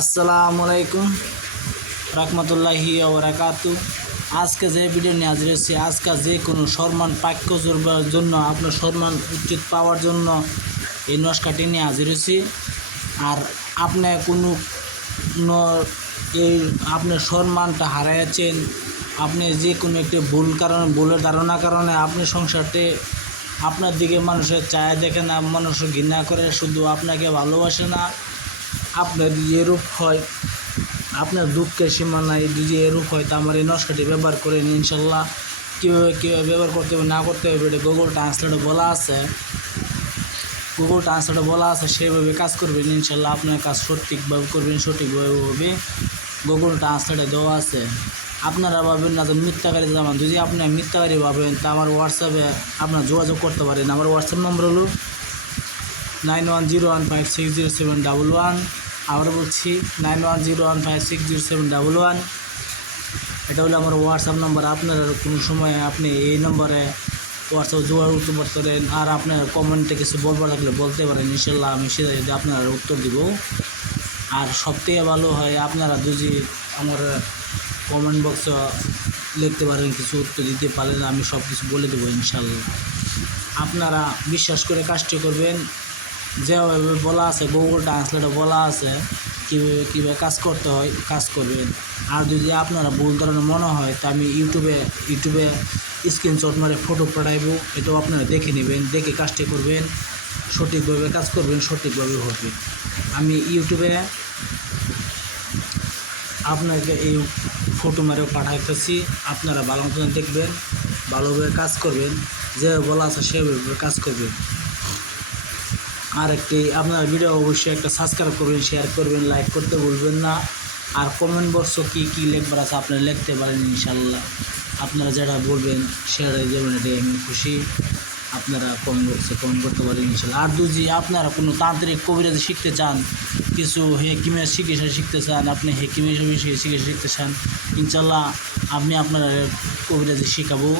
আসসালামু আলাইকুম রহমতুল্লাহি ওবরাকাতু আজকে যে ভিডিও নিয়ে হাজির হয়েছি, আজকে যে কোনো সম্মান, পাক্য জন্য, আপনার সম্মান উচিত পাওয়ার জন্য এই নস্কাটি নিয়ে হাজির হয়েছি। আর আপনি কোনো এই আপনার সম্মানটা হারাইয়াছেন, আপনি যে কোনো একটি ভুল কারণে, ভুলের ধারণা কারণে আপনি সংসারটি আপনার দিকে মানুষের চায় দেখে না মানুষ ঘৃণা করে, শুধু আপনাকে ভালোবাসে না আপনার যদি এরূপ হয়, আপনার দুঃখের সীমানায় যদি এরূপ হয়, তা আমার এই নস্কাটি ব্যবহার করেন ইনশাল্লাহ। কীভাবে কীভাবে ব্যবহার করতে হবে, না করতে হবে, এটা গুগল ট্রান্সলেটে বলা আছে। গুগল ট্রান্সলেটে বলা আছে সেইভাবে কাজ করবেন, ইনশাল্লাহ আপনার কাজ সঠিকভাবে করবেন, সঠিকভাবে হবে। গুগল ট্রান্সলেটে দেওয়া আছে। আপনারা ভাবেন না যে মিথ্যাকারী জামান। যদি আপনি মিথ্যাকারী ভাবেন, তা আমার হোয়াটসঅ্যাপে আপনার যোগাযোগ করতে পারেন। আমার হোয়াটসঅ্যাপ নম্বর হলো nine one zero one five six zero seven double one আবার বলছি nine one zero one five six zero seven double one এটা হলো আমার হোয়াটসঅ্যাপ নম্বর আপনারা কোনো সময় আপনি এই নম্বরে হোয়াটসঅ্যাপ যোগাযোগ করতে পারেন আর আপনার কমেন্টে কিছু বলবার থাকলে বলতে পারেন। ইনশাল্লাহ আমি সেটা আপনার উত্তর দিব। আর সবথেকে ভালো হয় আপনারা যদি আমার কমেন্ট বক্সে লিখতে পারেন, কিছু উত্তর দিতে পারেন, আমি সব কিছু বলে দেবো ইনশাল্লাহ। আপনারা বিশ্বাস করে কাজটি করবেন। যেভাবে বলা আছে গুগল ট্রান্সলেটে বলা আছে, কীভাবে কীভাবে কাজ করতে হয়, কাজ করবেন। আর যদি আপনারা ভুল ধরনের মনে হয়, তা আমি ইউটিউবে ইউটিউবে স্ক্রিনশট মারে ফটো পাঠাইব, এটাও আপনারা দেখে নেবেন, দেখে কাজটি করবেন, সঠিকভাবে কাজ করবেন, সঠিকভাবে হবে আমি ইউটিউবে আপনাকে এই ফটো মেরেও পাঠাইতেছি, আপনারা ভালো দেখবেন, ভালোভাবে কাজ করবেন যে বলা আছে সেভাবে কাজ করবেন। আর একটি আপনার ভিডিও অবশ্যই একটা সাবস্ক্রাইব করবেন শেয়ার করবেন লাইক করতে ভুলবেন না। আর কমেন্ট বক্সে কী কী লিখবার আছে আপনারা লিখতে পারেন ইনশাল্লাহ। আপনারা যেটা বলবেন সেটা দেবেন, এটাই আমি খুশি। আপনারা কমেন্ট বক্সে কমেন্ট করতে পারেন ইনশাল্লাহ। আর দুজি আপনারা কোনো তান্ত্রিক কবিরাজি শিখতে চান, কিছু হেকিমের চিকিৎসা শিখতে চান, আপনি হেকিমের বিষয়ে চিকিৎসা শিখতে চান, ইনশাল্লাহ আমি আপনারা কবিরাজি শেখাবো।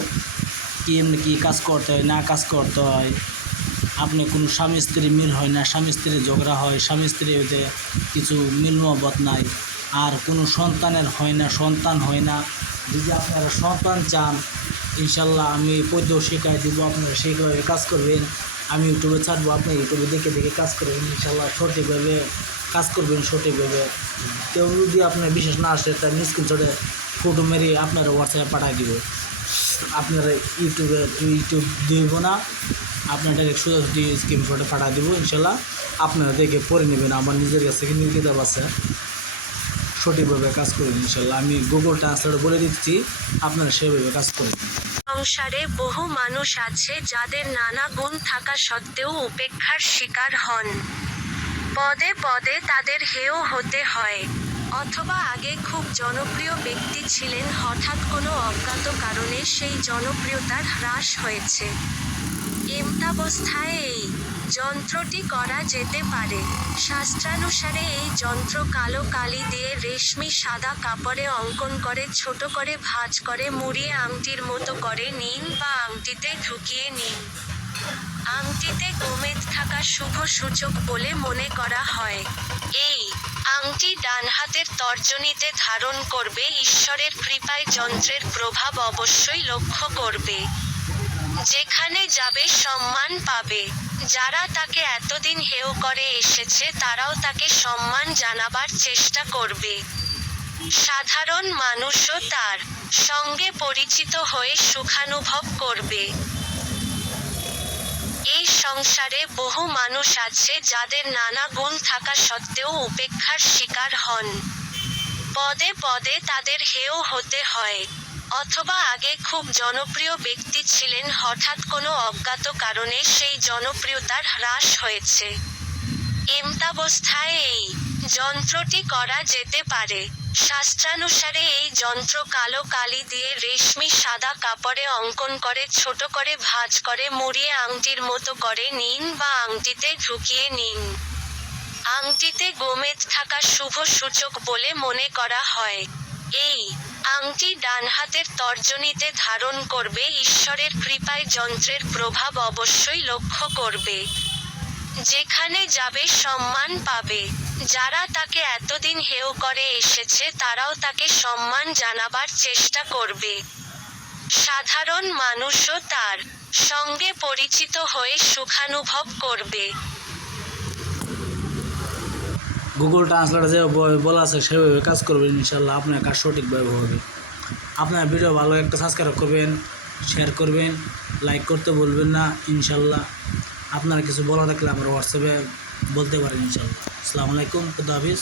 কি এমনি কী কাজ করতে হয়, না কাজ করতে হয় আপনি কোনো স্বামী স্ত্রী মিল হয় না, স্বামী স্ত্রী ঝগড়া হয়, স্বামী স্ত্রীতে কিছু মিল মহব্বত নাই। আর কোনো সন্তানের হয় না, সন্তান হয় না। যদি আপনারা সন্তান চান, ইনশাল্লাহ আমি পদ্য শেখাই দিব, আপনারা সেইভাবে কাজ করবেন। আমি ইউটিউবে ছাড়বো, আপনি ইউটিউবে দেখে দেখে কাজ করবেন, ইনশাল্লাহ সঠিকভাবে কাজ করবেন, সঠিকভাবে। কেউ যদি আপনার বিশেষ না আসে, তার স্ক্রিনশটে ফটো মেরে আপনারা হোয়াটসঅ্যাপে পাঠিয়ে দিব। আপনারা ইউটিউবে, ইউটিউব দিব না। আপনার সোজাসুজি স্ক্রিনশটে পাঠিয়ে দেবো, ইনশাল্লাহ আপনারা দেখে পড়ে নেবেন। আমার নিজের কাছে কিন্তু কিতাব আছে। সঠিকভাবে কাজ করবেন ইনশাল্লাহ। আমি গুগল ট্রান্সলেট বলে দিচ্ছি, আপনারা সেভাবে কাজ করবেন সংসারে বহু মানুষ আছে যাদের নানা গুণ থাকা সত্ত্বেও উপেক্ষার শিকার হন। পদে পদে তাদের হেয় হতে হয়। অথবা আগে খুব জনপ্রিয় ব্যক্তি ছিলেন, হঠাৎ কোনো অজ্ঞাত কারণে সেই জনপ্রিয়তার হ্রাস হয়েছে। এমতাবস্থায় এই যন্ত্রটি করা যেতে পারে। শাস্ত্রানুসারে এই যন্ত্র কালো কালি দিয়ে রেশমি সাদা কাপড়ে অঙ্কন করে, ছোট করে ভাঁজ করে, মুড়িয়ে আংটির মতো করে নিন বা আংটিতে ঢুকিয়ে নিন। আংটিতে গোমেদ থাকা শুভ সূচক বলে মনে করা হয়। এই আংটি ডান হাতের তর্জনীতে ধারণ করবে, ঈশ্বরের কৃপায় যন্ত্রের প্রভাব অবশ্যই লক্ষ্য করবে। যেখানে যাবে সম্মান পাবে। যারা তাকে এতদিন হেয় করে এসেছে, তারাও তাকে সম্মান জানাবার চেষ্টা করবে। সাধারণ মানুষও তার সঙ্গে পরিচিত হয়ে সুখানুভব করবে। এই সংসারে বহু মানুষ আছে যাদের নানা গুণ থাকা সত্ত্বেও উপেক্ষার শিকার হন। পদে পদে তাদের হেয় হতে হয়, অথবা আগে খুব জনপ্রিয় ব্যক্তি ছিলেন, হঠাৎ কোনো অজ্ঞাত কারণে সেই জনপ্রিয়তার হ্রাস হয়েছে। এমতাবস্থায় এই যন্ত্রটি করা যেতে পারে। শাস্ত্রানুসারে এই যন্ত্র কালো কালি দিয়ে রেশমি সাদা কাপড়ে অঙ্কন করে, ছোট করে ভাঁজ করে, মুড়িয়ে আংটির মতো করে নিন বা আংটিতে ঢুকিয়ে নিন। আংটিতে গোমেদ থাকা শুভ সূচক বলে মনে করা হয়। এই আংটি ডান হাতের তর্জনীতে ধারণ করবে, ঈশ্বরের কৃপায় যন্ত্রের প্রভাব অবশ্যই লক্ষ্য করবে। যেখানে যাবে, সম্মান পাবে। যারা তাকে এতদিন হেয় করে এসেছে, তারাও তাকে সম্মান জানাবার চেষ্টা করবে। সাধারণ মানুষও তার সঙ্গে পরিচিত হয়ে সুখানুভব করবে। গুগল ট্রান্সলেটে যে বলা আছে, সেভাবে কাজ করবেন ইনশাল্লাহ আপনার কাজ সঠিকভাবে হবে। আপনার ভিডিও ভালো একটা সাবস্ক্রাইব করবেন শেয়ার করবেন লাইক করতে বলবেন না ইনশাল্লাহ আপনারা কিছু বলা থাকলে আমার হোয়াটসঅ্যাপে বলতে পারেন ইনশাল্লাহ আসসালামু আলাইকুম, খুদা হাফিজ।